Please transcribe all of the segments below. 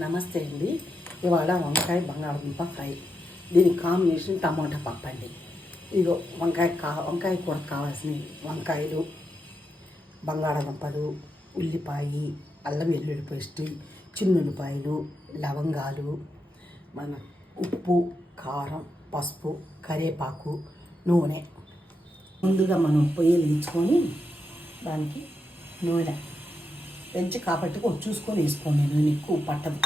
నమస్తే అండి. ఇవాళ వంకాయ బంగాళదుంప ఫ్రై. దీనికి కాంబినేషన్ టమాటా పప్పు అండి. ఇదిగో వంకాయ కా వంకాయ కూర కావాల్సినవి వంకాయలు బంగాళదుంపలు ఉల్లిపాయ అల్లం వెల్లుల్లి పేస్ట్ చిన్నుల్లిపాయలు లవంగాలు మన ఉప్పు కారం పసుపు కరివేపాకు నూనె. ముందుగా మనం పొయ్యి వెలిగించుకొని దానికి నూనె పెంచి కాబట్టి చూసుకొని వేసుకోండి నూనె ఎక్కువ పట్టదు.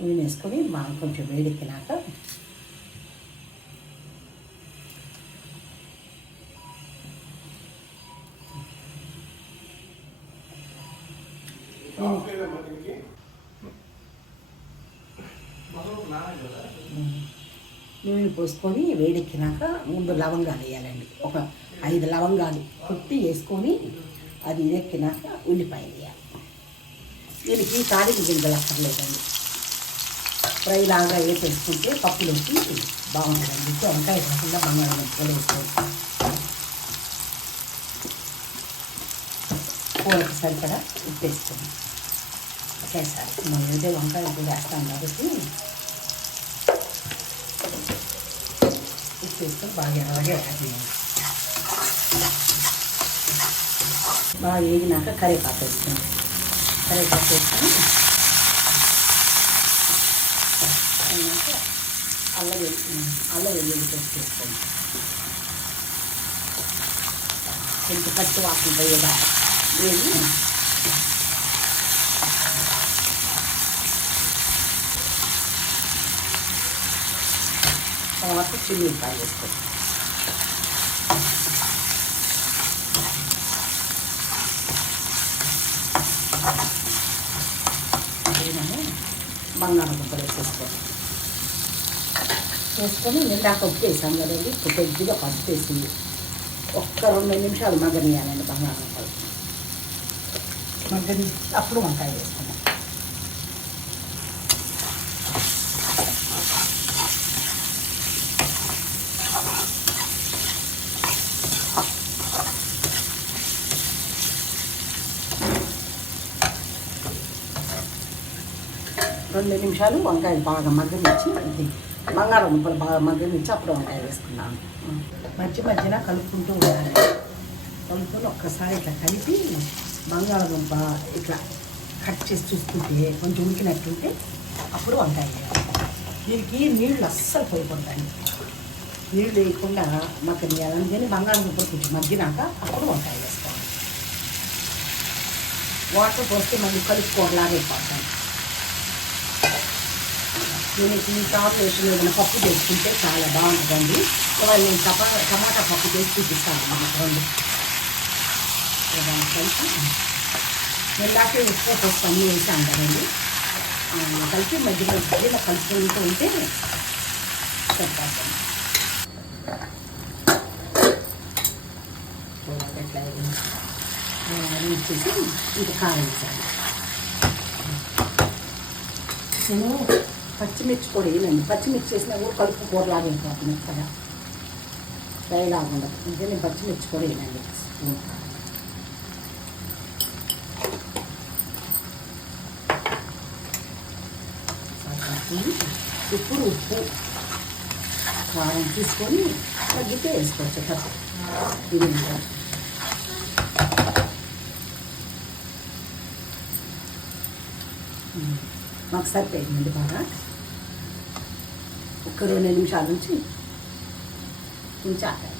నూనె వేసుకొని బాగా కొంచెం వేడెక్కినాక నూనె పోసుకొని వేడెక్కినాక ముందు లవంగాలు వేయాలండి. ఒక ఐదు లవంగాలు కొట్టి వేసుకొని అది ఎక్కినాక ఉల్లిపాయ వేయాలి దీనికి తాలింపు గింజలు అక్కర్లేదండి ఫ్రై లాగా వేసేసుకుంటే పప్పులోకి బాగుంటుందండి వంకాయ కాకుండా బంగారం కూడా కూరకు సరిపడా ఉప్పేసుకోండి ఒకేసారి మనం ఏదో వంకాయ కూడా వేస్తాం కాబట్టి ఉప్పు వేసుకొని బాగా ఎర్రగా వేయాలి బాగా వేగినాక కరివేపాకు వేసుకోండి కరివేపాకు వేసుకొని అయినాక అల్ల అల్ల వెల్లుల్లి పేస్ట్ వేసుకోండి. కొంచెం పచ్చి వాసన పోయేదా వేగి తర్వాత చిల్లిపాయలు వేసుకోండి. వేయడము బంగారం ముక్కలు వేసేసుకోండి వేసుకొని నిండాక ఉప్పు వేసాం కదా ఇప్పుడు కొద్దిగా పసుపు వేసింది. ఒక్క రెండు నిమిషాలు మగ్గనియాలండి బంగారం ముక్కలు. మగ్గని అప్పుడు వంకాయ వేసుకున్నాం రెండు నిమిషాలు వంకాయ బాగా మగ్గనిచ్చి ఇది బంగాళదుంపలు బాగా మగ్గనిచ్చి అప్పుడు వంకాయ వేసుకున్నాను. మధ్య మధ్యన కలుపుకుంటూ ఉండాలి. కలుపుకొని ఒక్కసారి ఇట్లా కలిపి బంగాళదుంప ఇట్లా కట్ చేసి చూసుకుంటే కొంచెం ఉడికినట్టుంటే అప్పుడు వంకాయ వేయాలి. దీనికి నీళ్ళు అస్సలు పోయకూడదండి. నీళ్ళు వేయకుండా మాకు అందుకని బంగాళదుంప కొంచెం మగ్గినాక అప్పుడు వంకాయ వేసుకోవాలి. వాటర్ పోస్తే మళ్ళీ కలుపుకోవడం అయిపోతాయి నేను ఈ కాంబినేషన్ ఏదైనా పప్పు చేసుకుంటే చాలా బాగుంటుందండి. ఇవాళ నేను టమా టమాటా పప్పు చేసి చూపిస్తాను మనకు రెండు ఏదైనా కలిపి ఉప్పు పప్పు అన్నీ వేసాను కదండి. కలిపి మధ్య మధ్యలో కలుపుకుంటూ ఉంటే సరిపోతుంది. చూడండి ఎట్లా అయింది. ఆ, కారం వేసాను. నేను పచ్చిమిర్చి కూడా వేయనండి పచ్చిమిర్చి వేసినా కూడా కడుపు కూరలాగా అయిపోతుంది కదా ఫ్రై లాగా ఉండదు అంటే నేను పచ్చిమిర్చి కూడా వేయనండి స్పూన్ ఇప్పుడు ఉప్పు. కారం తీసుకొని తగ్గితే వేసుకోవచ్చు తప్పు ఇది ఇంకా. మాకు సరిపోయింది బాగా. ఒక రెండు నిమిషాల నుంచి ఉంచి ఆపాలి.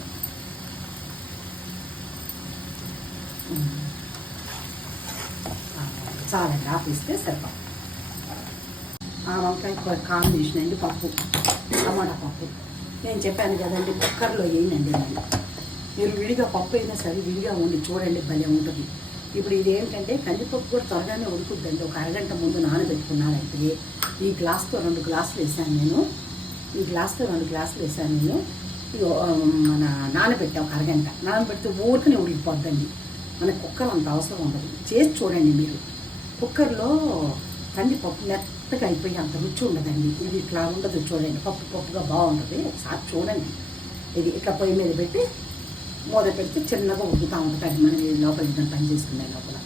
ఆ, చాలండి ఆపిస్తే సరిపోతుంది. ఆ వంకాయ కాంబినేషన్ అండి పప్పు టమాటా పప్పు. నేను చెప్పాను కదండి కుక్కర్లో వేయనండి నేను మీరు విడిగా పప్పు అయినా సరే విడిగా ఉండి చూడండి భలే ఉంటుంది. ఇప్పుడు ఇది ఏంటంటే కందిపప్పు కూడా త్వరగానే ఉడుకుద్దండి. ఒక అరగంట ముందు నానబెట్టుకున్నానంటే ఈ గ్లాస్తో రెండు గ్లాసులు వేసాను నేను. ఈ గ్లాస్తో రెండు గ్లాసులు వేసాను నేను. మన నానబెట్టా ఒక అరగంట. నానబెడితే ఊరికనే ఉడికిపోద్దండి. మన కుక్కర్ అంత అవసరం ఉండదు. చేసి చూడండి మీరు. కుక్కర్లో కందిపప్పు మెత్తగా అయిపోయి అంత రుచి ఉండదండి. ఇది ఇట్లా ఉండదు చూడండి. పప్పు పప్పుగా బాగుంటుంది. ఒకసారి చూడండి. ఇది ఇట్లా పొయ్యి మీద పెట్టి మూత పెడితే చిన్నగా ఉబ్బుతూ ఉంటుంది మనం లోపల ఇద్దరు పని చేసుకునే లోపల.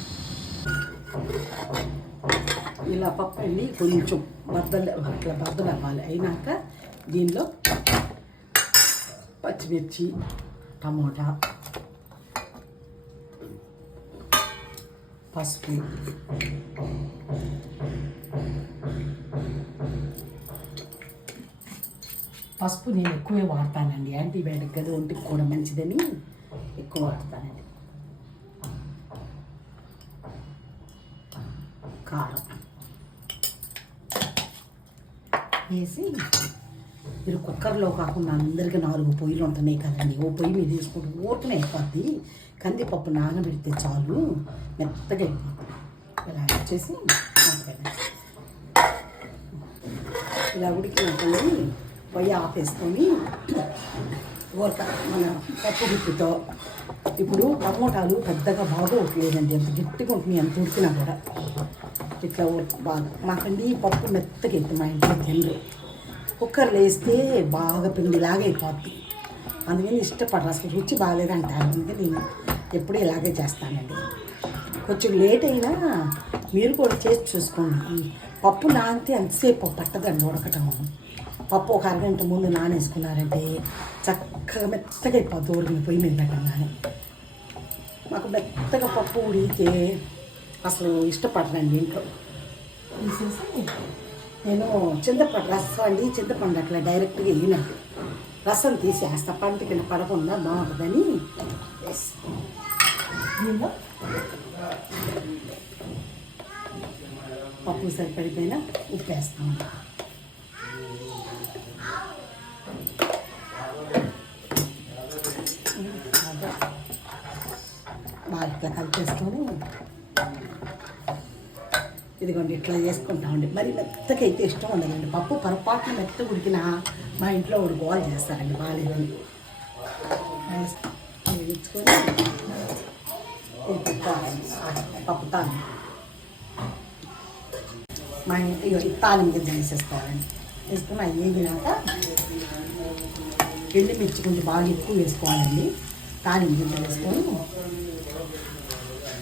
ఇలా పప్పు వెళ్ళి కొంచెం బద్దలు అట్లా బద్దలు అవ్వాలి. అయినాక దీనిలో పచ్చిమిర్చి టమోటా పసుపు పసుపు నేను ఎక్కువే వాడతానండి. యాంటీబయాటిక్ గది ఒంటికి కూడా మంచిదని ఎక్కువ వాడతానండి. కారం వేసి మీరు కుక్కర్లో కాకుండా అందరికీ నాలుగు పొయ్యిలు ఉంటున్నాయి కదండి. ఓ పొయ్యి మీద తీసుకుంటే ఊరికనే అయిపోద్ది. కందిపప్పు నానబెడితే చాలు మెత్తగా అయిపోతుంది ఇలా వచ్చేసి ఇలా ఉడికినట్టు పొయ్యి ఆపేసుకొని ఊరక మన పప్పు గుత్తితో ఇప్పుడు టమోటాలు పెద్దగా బాగా బాగోట్లేదండి. ఎంత గట్టిగా ఉంటుంది ఎంత ఉడికినా కూడా. ఇట్లా బాగా మాకండి పప్పు మెత్తగా ఎత్తి మా ఇంట్లో తిండ్రు. కుక్కర్లో వేస్తే బాగా పిండిలాగా అయిపోద్ది. అందుకని ఇష్టపడరు. అసలు రుచి బాగాలేదంటారు అందుకని నేను ఎప్పుడు ఇలాగే చేస్తానండి. కొంచెం లేట్ అయినా మీరు కూడా చేసి చూసుకోండి. పప్పు నాంతే ఎంతసేపు పట్టదండి ఉడకటం. పప్పు ఒక అరగంట ముందు నానేసుకున్నారంటే చక్కగా మెత్తగా అయిపోద్ది ఊరికి పొయ్యి మీద పెట్టగానే. మాకు మెత్తగా పప్పు ఉడికితే అసలు ఇష్టపడరండి ఇంట్లో. తీసేసి నేను చింతపండు రసం అండి చింతపండు అట్లా డైరెక్ట్గా వెళ్ళినట్టు రసం తీసేస్తా పంట కింద పడకుండా బాగుంటుందని పప్పు సరిపడిపోయినా ఉప్పేస్తాను బాగా ఇట్లా కలిపేసుకొని ఇదిగోండి ఇట్లా చేసుకుంటామండి మరి మెత్తకైతే ఇష్టం ఉండదండి. పప్పు పొరపాటున మెత్త ఉడికినా మా ఇంట్లో ఉడుకోవాలి చేస్తారండి బాగాలేదని. వేసుకొని పప్పు తాను మా ఇంట్లో తాలింపు గింజ వేసేస్తారండి. వేసుకుని అవి వేగినాక ఎండు మిర్చి కొంచెం బాగా ఎక్కువ వేసుకోవాలండి. తాలింపు గింజ వేసుకొని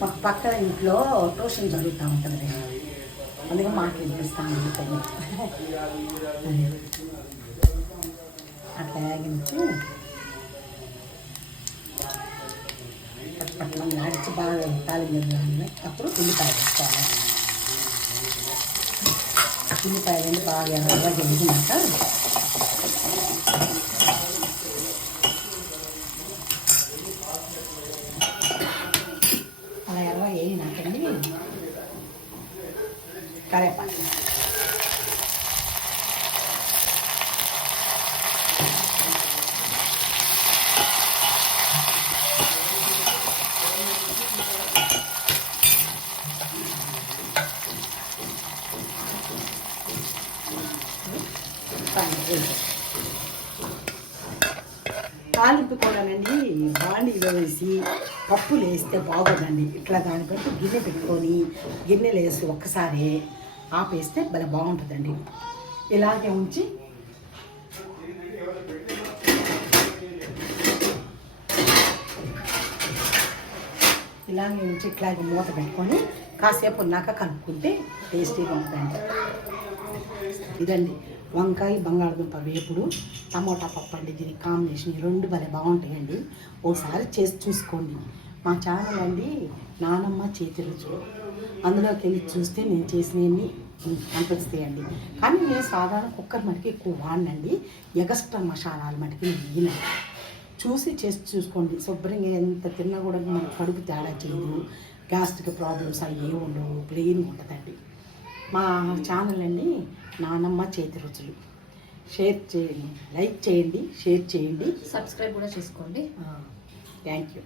మాకు పక్కన ఇంట్లో ట్యూషన్ జరుగుతూ ఉంటుంది అందుకే మాకు వినిపిస్తాను అందుకని అట్లా ఆగించి అట్లా నడిచి బాగా తాలింపు అప్పుడు ఉల్లిపాయలు వేసుకోవాలి. ఉల్లిపాయలు బాగా ఎర్రగా జరిగినాక కరేపాకు తాలింపు కూడానండి బాండీలో వేసి పప్పులు వేస్తే బాగుందండి. ఇట్లా దానికంటూ గిన్నె పెట్టుకొని గిన్నెలు వేసి ఒక్కసారి ఆపేస్తే భలే బాగుంటుందండి. ఇలాగే ఉంచి ఇలాగే ఉంచి ఇట్లాగే మూత పెట్టుకొని కాసేపు ఉన్నాక కలుపుకుంటే టేస్టీగా ఉంటుందండి. ఇదండి వంకాయ బంగాళదుంప వేపుడు టమోటా పప్పు అండి దీని కాంబినేషన్ ఈ రెండు భలే బాగుంటాయండి. ఒకసారి చేసి చూసుకోండి. మా ఛానల్ అండి నానమ్మ చేతి రుచులు అందులోకి వెళ్ళి చూస్తే నేను చేసినవన్నీ కనిపిస్తాయండి కానీ నేను సాధారణ కుక్కర్ మటుకు ఎక్కువ వాడినండి. ఎగస్ట్రా మసాలాలు మటుకు నేను చూసి చేసి చూసుకోండి. శుభ్రంగా ఎంత తిన్నా కూడా మన కడుపు తేడా చేయదు. గ్యాస్ట్రిక్ ప్రాబ్లమ్స్ అవి ఏమి ఉండవు. ప్లెయిన్ ఉంటుందండి. మా ఛానల్ అండి నానమ్మ చేతి రుచులు. షేర్ చేయండి. లైక్ చేయండి. షేర్ చేయండి. సబ్స్క్రైబ్ కూడా చేసుకోండి. Thank you.